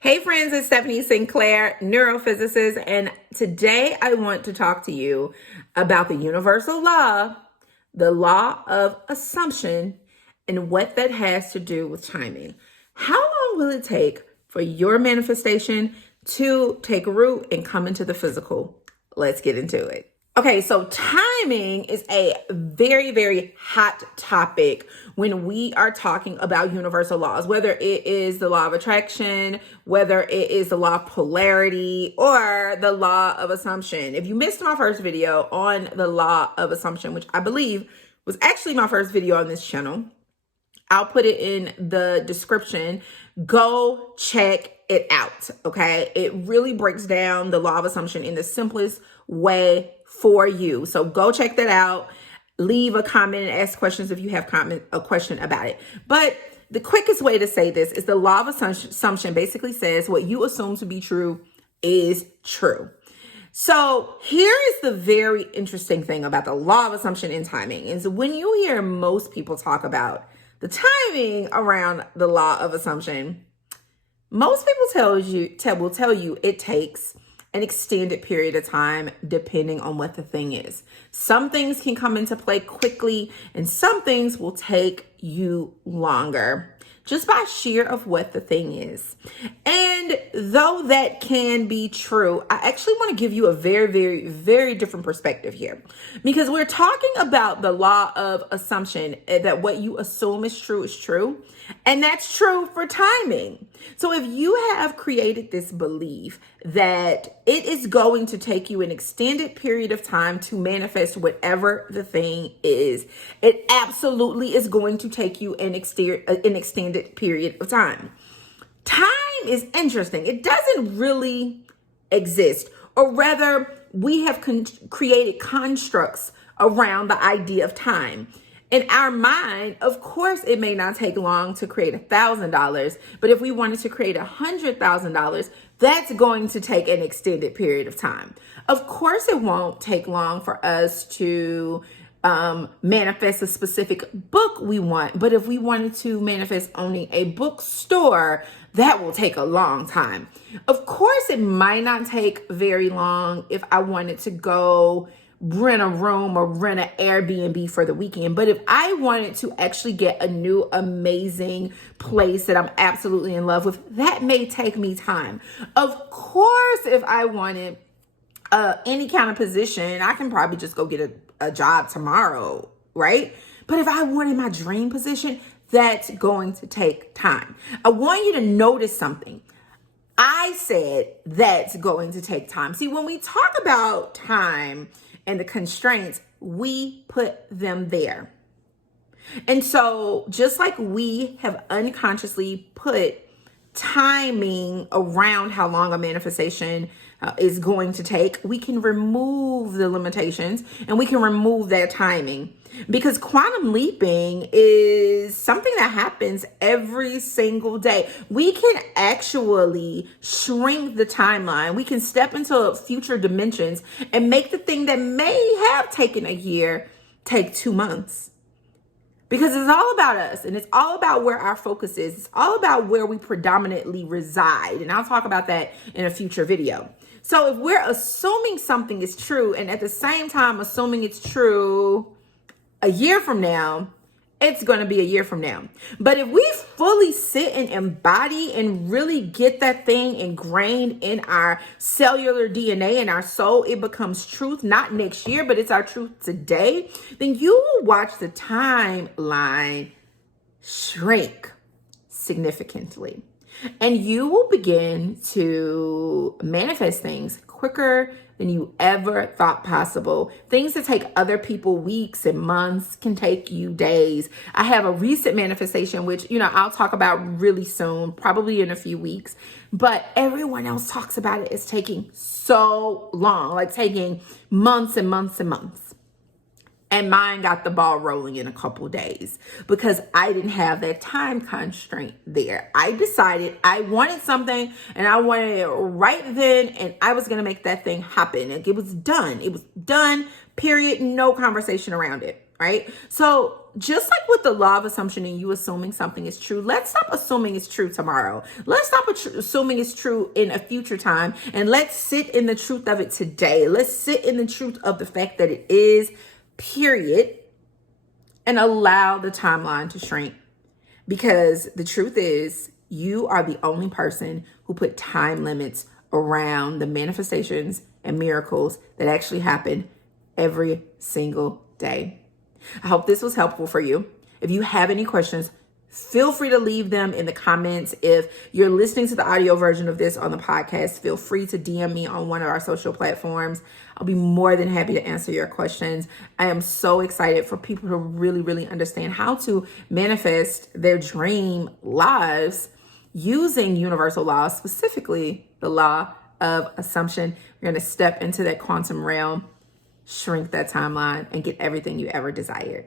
Hey friends, it's Stephanie Sinclair, neurophysicist, and today I want to talk to you about the universal law, the law of assumption, and what that has to do with timing. How long will it take for your manifestation to take root and come into the physical? Let's get into it. Okay, so timing is a very, very hot topic when we are talking about universal laws, whether it is the law of attraction, whether it is the law of polarity, or the law of assumption. If you missed my first video on the law of assumption, which I believe was actually my first video on this channel, I'll put it in the description. Go check it out, okay? It really breaks down the law of assumption in the simplest way for you. So go check that out. Leave a comment and ask questions if you have a question about it. But the quickest way to say this is the law of assumption basically says what you assume to be true is true. So here is the very interesting thing about the law of assumption and timing is when you hear most people talk about the timing around the law of assumption, most people will tell you it takes an extended period of time depending on what the thing is. Some things can come into play quickly and some things will take you longer just by sheer of what the thing is. And though that can be true, I actually want to give you a very, very, very different perspective here because we're talking about the law of assumption that what you assume is true. And that's true for timing. So if you have created this belief that it is going to take you an extended period of time to manifest whatever the thing is, it absolutely is going to take you an extended period of time. Time is interesting. It doesn't really exist, or rather, we have created constructs around the idea of time. In our mind, of course, it may not take long to create $1,000, but if we wanted to create $100,000, that's going to take an extended period of time. Of course, it won't take long for us to manifest a specific book we want, but if we wanted to manifest owning a bookstore, that will take a long time. Of course, it might not take very long if I wanted to go rent a room or rent an Airbnb for the weekend. But if I wanted to actually get a new amazing place that I'm absolutely in love with, that may take me time. Of course, if I wanted any kind of position, I can probably just go get a job tomorrow, right? But if I wanted my dream position, that's going to take time. I want you to notice something. I said that's going to take time. See, when we talk about time and the constraints, we put them there. And so just like we have unconsciously put timing around how long a manifestation is going to take, we can remove the limitations and we can remove that timing, because quantum leaping is something that happens every single day. We can actually shrink the timeline. We can step into future dimensions and make the thing that may have taken a year take 2 months. Because it's all about us and it's all about where our focus is. It's all about where we predominantly reside. And I'll talk about that in a future video. So if we're assuming something is true and at the same time assuming it's true a year from now, it's going to be a year from now. But if we fully sit and embody and really get that thing ingrained in our cellular DNA and our soul, it becomes truth, not next year, but it's our truth today, then you will watch the timeline shrink significantly. And you will begin to manifest things quicker than you ever thought possible. Things that take other people weeks and months can take you days. I have a recent manifestation, which, I'll talk about really soon, probably in a few weeks. But everyone else talks about it as taking so long, like taking months and months and months. And mine got the ball rolling in a couple days because I didn't have that time constraint there. I decided I wanted something and I wanted it right then, and I was going to make that thing happen. It was done. It was done, period. No conversation around it. right? So just like with the law of assumption and you assuming something is true, let's stop assuming it's true tomorrow. Let's stop assuming it's true in a future time, and let's sit in the truth of it today. Let's sit in the truth of the fact that it is, period, and allow the timeline to shrink. Because the truth is, you are the only person who put time limits around the manifestations and miracles that actually happen every single day. I hope this was helpful for you. If you have any questions, feel free to leave them in the comments. If you're listening to the audio version of this on the podcast, feel free to DM me on one of our social platforms. I'll be more than happy to answer your questions. I am so excited for people to really, really understand how to manifest their dream lives using universal laws, specifically the law of assumption. We're going to step into that quantum realm, shrink that timeline, and get everything you ever desired.